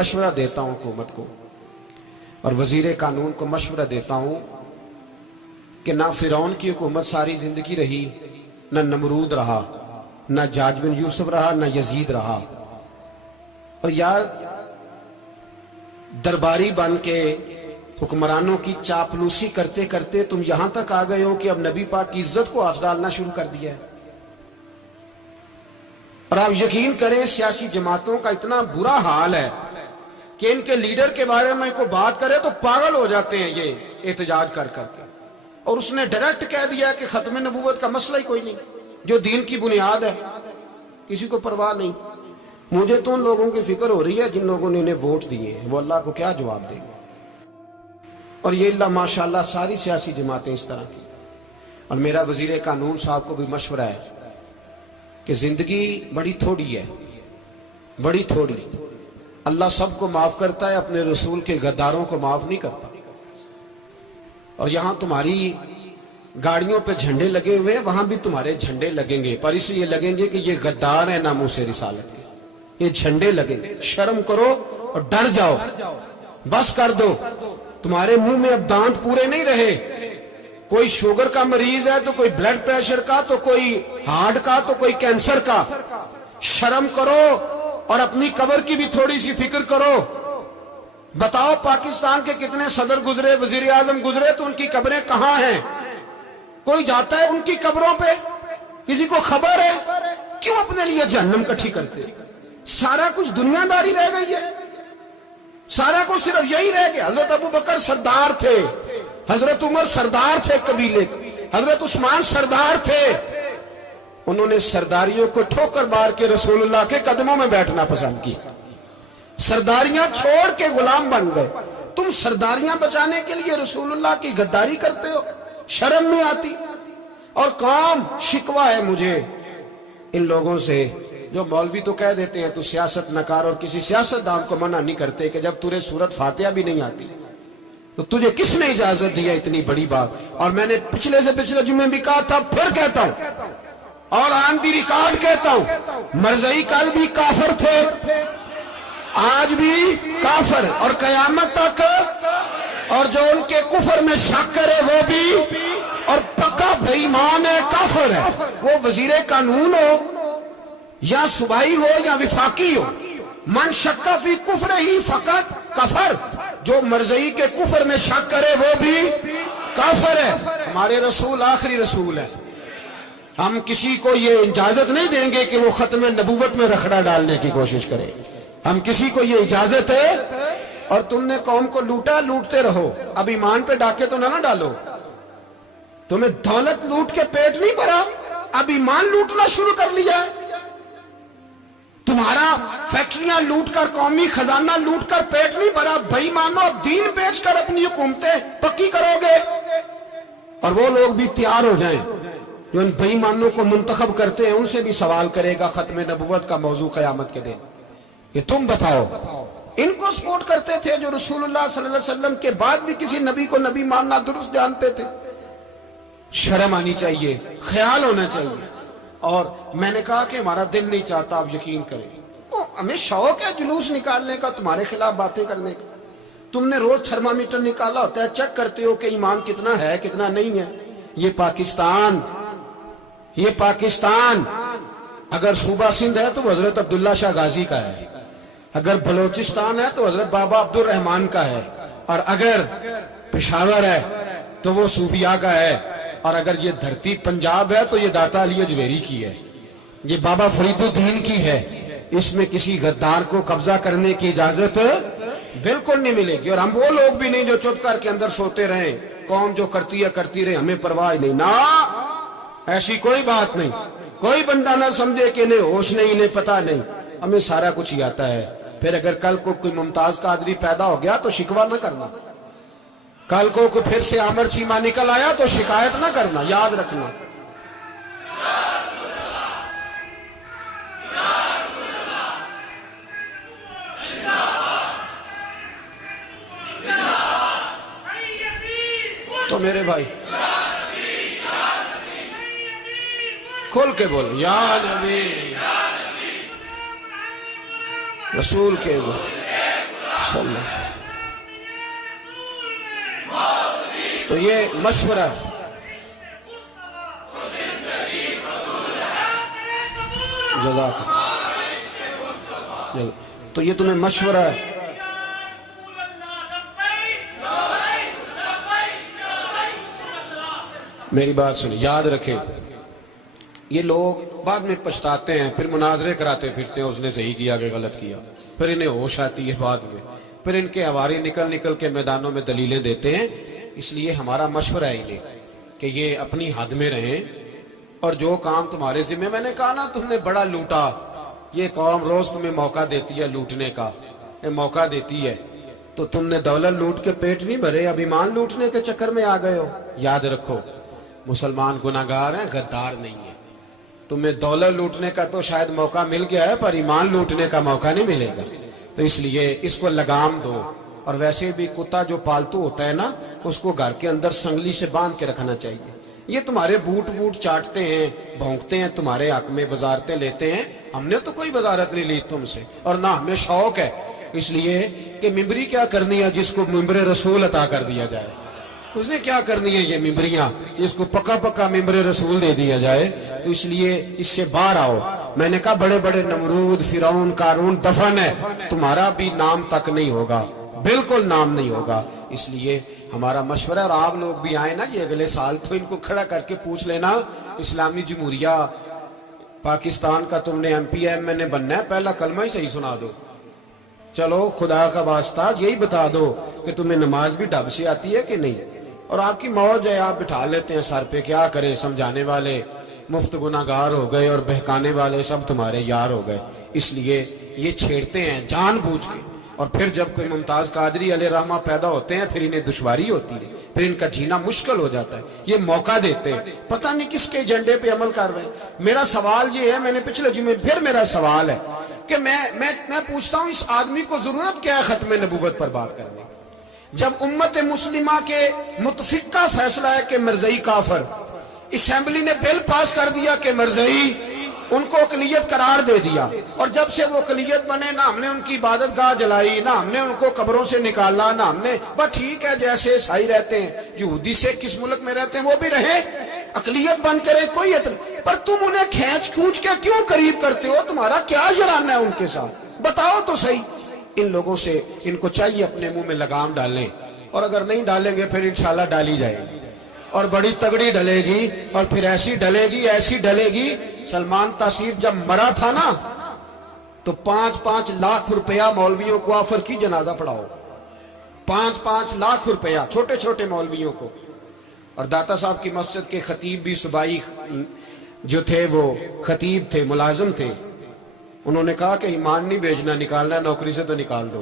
मशवरा देता हूं हुकूमत को और वजीर कानून को मशवरा देता हूं कि ना फिरौन की हुकूमत सारी जिंदगी रही, ना नमरूद रहा, ना जाज बिन यूसुफ रहा, ना यजीद रहा। और यार दरबारी बन के हुक्मरानों की चापलूसी करते करते तुम यहां तक आ गए हो कि अब नबी पाक की इज्जत को हाथ डालना शुरू कर दिया है। और आप यकीन करें सियासी जमातों का इतना बुरा हाल है कि इनके लीडर के बारे में कोई बात करे तो पागल हो जाते हैं ये एहतजाज कर करके। और उसने डायरेक्ट कह दिया कि खत्म नबूवत का मसला ही कोई नहीं, जो दीन की बुनियाद है, किसी को परवाह नहीं। मुझे तो उन लोगों की फिक्र हो रही है जिन लोगों ने इन्हें वोट दिए हैं, वो अल्लाह को क्या जवाब देंगे। और ये अल्लाह माशाल्लाह सारी सियासी जमातें इस तरह की। और मेरा वजीर कानून साहब को भी मशवरा है कि जिंदगी बड़ी थोड़ी है, बड़ी थोड़ी। अल्लाह सबको माफ करता है, अपने रसूल के गद्दारों को माफ नहीं करता। और यहां तुम्हारी गाड़ियों पे झंडे लगे हुए हैं, वहां भी तुम्हारे झंडे लगेंगे, पर इसलिए लगेंगे कि ये गद्दार है नामूसे रिसालत के। ये झंडे लगेंगे। शर्म करो और डर जाओ, बस कर दो। तुम्हारे मुंह में अब दांत पूरे नहीं रहे। कोई शुगर का मरीज है तो कोई ब्लड प्रेशर का, तो कोई हार्ट का, तो कोई कैंसर का। शर्म करो और अपनी कब्र की भी थोड़ी सी फिक्र करो। बताओ पाकिस्तान के कितने सदर गुजरे, वजीर आजम गुजरे, तो उनकी कब्रें कहां हैं? कोई जाता है उनकी कब्रों पे? किसी को खबर है? क्यों अपने लिए जहन्नम इकट्ठी करते? सारा कुछ दुनियादारी रह गई है, सारा कुछ सिर्फ यही रह गया। हजरत अबू बकर सरदार थे, हजरत उमर सरदार थे कबीले, हजरत उस्मान सरदार थे। उन्होंने सरदारियों को ठोकर मार के रसूलुल्लाह के कदमों में बैठना पसंद किया। सरदारियां छोड़ के गुलाम बन गए। तुम सरदारियां बचाने के लिए रसूलुल्लाह की गद्दारी करते हो, शर्म नहीं आती। और काम शिकवा है मुझे इन लोगों से जो मौलवी तो कह देते हैं तू सियासत नकार, और किसी सियासतदान को मना नहीं करते कि जब तुझे सूरत फातिहा भी नहीं आती तो तुझे किसने इजाजत दिया इतनी बड़ी बात। और मैंने पिछले से पिछले जुम्मे भी कहा था, फिर कहता हूं और ऑन दी रिकॉर्ड कहता हूं, मरज़ई कल भी काफिर थे, आज भी काफिर और कयामत तक। और जो उनके कुफर में शक करे वो भी, और पक्का बेईमान है, काफिर है। वो वजीर कानून हो या सूबाई हो या विफाकी हो, मन शक्का फी कुफर ही फकत कफर। जो मरज़ई के कुफर में शक करे वो भी काफिर है। हमारे रसूल आखिरी रसूल है। हम किसी को ये इजाजत नहीं देंगे कि वो खत्म नबूवत में रखड़ा डालने की कोशिश करे। हम किसी को ये इजाजत है। और तुमने कौम को लूटा, लूटते रहो, अब ईमान पे डाके तो ना डालो। तुम्हें दौलत लूट के पेट नहीं भरा, अब ईमान लूटना शुरू कर लिया है। तुम्हारा फैक्ट्रियां लूटकर, कौमी खजाना लूटकर पेट नहीं भरा, बेईमानो अब दीन बेचकर अपनी हुकूमतें पक्की करोगे। और वो लोग भी तैयार हो जाएं जो इन बेईमानों को मुंतखब करते हैं, उनसे भी सवाल करेगा खत्म नबुव्वत का मौजू क़यामत के दिन कि तुम बताओ। इनको सपोर्ट करते थे जो रसूलुल्लाह सल्लल्लाहु अलैहि वसल्लम के बाद भी किसी नबी को नबी मानना दुरुस्त जानते थे। शर्म आनी चाहिए, ख्याल होना चाहिए। और मैंने कहा कि हमारा दिल नहीं चाहता, आप यकीन करें, तो हमें शौक है जुलूस निकालने का, तुम्हारे खिलाफ बातें करने का। तुमने रोज थर्मामीटर निकाला होता है, चेक करते हो कि ईमान कितना है कितना नहीं है। ये पाकिस्तान अगर सूबा सिंध है तो हजरत अब्दुल्ला शाह गाजी का है, अगर बलोचिस्तान है तो हजरत बाबा अब्दुल रहमान का है, और अगर पेशावर है तो वो सूफिया का है, और अगर ये धरती पंजाब है तो ये दाता अली अजमेरी की है, ये बाबा फरीदुद्दीन की है। इसमें किसी गद्दार को कब्जा करने की इजाजत बिल्कुल नहीं मिलेगी। और हम वो लोग भी नहीं जो चुप करके अंदर सोते रहे, कौम जो करती है करती रहे, हमें परवाह नहीं ना, ऐसी कोई बात नहीं। कोई बंदा ना समझे कि इन्हें होश नहीं, इन्हें पता नहीं, हमें सारा कुछ ही आता है। फिर अगर कल को कोई मुमताज कादरी पैदा हो गया तो शिकवा ना करना, कल को कोई फिर से आमर चीमा निकल आया तो शिकायत ना करना, याद रखना। तो मेरे भाई खोल के बोलो, या नबी रसूल के बोलो। تو یہ مشورہ جزاک اللہ، تو یہ تمہیں مشورہ ہے. میری بات سنیں، یاد رکھیں، یہ لوگ بعد میں پچھتاتے ہیں، پھر مناظرے کراتے پھرتے ہیں اس نے صحیح کیا کہ غلط کیا، پھر انہیں ہوش آتی ہے بعد میں، پھر ان کے ہواری نکل کے میدانوں میں دلیلیں دیتے ہیں. اس لیے ہمارا مشورہ ہے انہیں کہ یہ اپنی حد میں رہیں، اور جو کام تمہارے ذمہ، میں نے کہا نا تم نے بڑا لوٹا، یہ قوم روز تمہیں موقع دیتی ہے لوٹنے کا، موقع دیتی ہے، تو تم نے دولت لوٹ کے پیٹ نہیں بھرے، اب ایمان لوٹنے کے چکر میں آ گئے ہو. یاد رکھو، مسلمان گناہگار ہیں، غدار نہیں ہے. تمہیں دولت لوٹنے کا تو شاید موقع مل گیا ہے، پر ایمان لوٹنے کا موقع نہیں ملے گا. تو اس لیے اس کو لگام دو. اور ویسے بھی کتا جو پالتو ہوتا ہے نا، اس کو گھر کے اندر سنگلی سے باندھ کے رکھنا چاہیے. یہ تمہارے بوٹ چاٹتے ہیں، بھونکتے ہیں تمہارے حق میں، وزارتیں لیتے ہیں. ہم نے تو کوئی وزارت نہیں لی تم سے، اور نہ ہمیں شوق ہے. اس لیے کہ ممبری کیا کرنی ہے جس کو ممبر رسول عطا کر دیا جائے؟ اس نے کیا کرنی ہے یہ ممبریاں جس کو پکا ممبر رسول دے دیا جائے؟ تو اس لیے اس سے باہر آؤ. میں نے کہا بڑے بڑے نمرود، فرعون، قارون دفن ہے، تمہارا بھی نام تک نہیں ہوگا، بالکل نام نہیں ہوگا. اس لیے ہمارا مشورہ، اور آپ لوگ بھی آئے نا یہ اگلے سال، تو ان کو کھڑا کر کے پوچھ لینا، اسلامی جمہوریہ پاکستان کا تم نے ایم پی ایم نے بننا ہے، پہلا کلمہ ہی صحیح سنا دو. چلو خدا کا واسطہ یہی بتا دو کہ تمہیں نماز بھی ڈھب سے آتی ہے کہ نہیں. اور آپ کی موج ہے، آپ بٹھا لیتے ہیں سر پہ، کیا کرے، سمجھانے والے مفت گناہگار ہو گئے اور بہکانے والے سب تمہارے یار ہو گئے. اس لیے یہ چھیڑتے ہیں جان بوجھ کے. اور پھر جب کوئی ممتاز قادری علیہ رحمہ پیدا ہوتے ہیں، پھر انہیں دشواری ہوتی ہے، پھر ان کا جینا مشکل ہو جاتا ہے. یہ موقع دیتے ہیں، پتہ نہیں کس کے ایجنڈے پہ عمل کر رہے ہیں. میرا سوال یہ ہے، میں نے پچھلے جمعے پھر میرا سوال ہے کہ میں پوچھتا ہوں، اس آدمی کو ضرورت کیا ہے ختم نبوت پر بات کرنے؟ جب امت مسلمہ کے متفق کا فیصلہ ہے کہ مرزائی کافر، اسمبلی نے بل پاس کر دیا کہ مرزائی، ان کو اقلیت قرار دے دیا، اور جب سے وہ اقلیت بنے، نہ ہم نے ان کی عبادت گاہ جلائی، نہ ہم نے ان کو قبروں سے نکالا، نہ ہم نے، بس ٹھیک ہے جیسے عیسائی رہتے ہیں، یہودی سے کس ملک میں رہتے ہیں وہ بھی رہے، اقلیت بن کرے، کوئی پر تم انہیں کھینچ کے کیوں قریب کرتے ہو؟ تمہارا کیا جرانہ ہے ان کے ساتھ؟ بتاؤ تو صحیح. ان لوگوں سے ان کو چاہیے اپنے منہ میں لگام ڈالیں، اور اگر نہیں ڈالیں گے پھر انشاءاللہ ڈالی جائے گی، اور بڑی تگڑی ڈلے گی، اور پھر ایسی ڈلے گی. سلمان تاثیر جب مرا تھا نا، تو 5-5 لاکھ روپیہ مولویوں کو آفر کی جنازہ پڑھاؤ، 5-5 لاکھ روپیہ چھوٹے چھوٹے مولویوں کو. اور داتا صاحب کی مسجد کے خطیب بھی صوبائی جو تھے، وہ خطیب تھے، ملازم تھے، انہوں نے کہا کہ ایمان نہیں بھیجنا، نکالنا ہے نوکری سے تو نکال دو.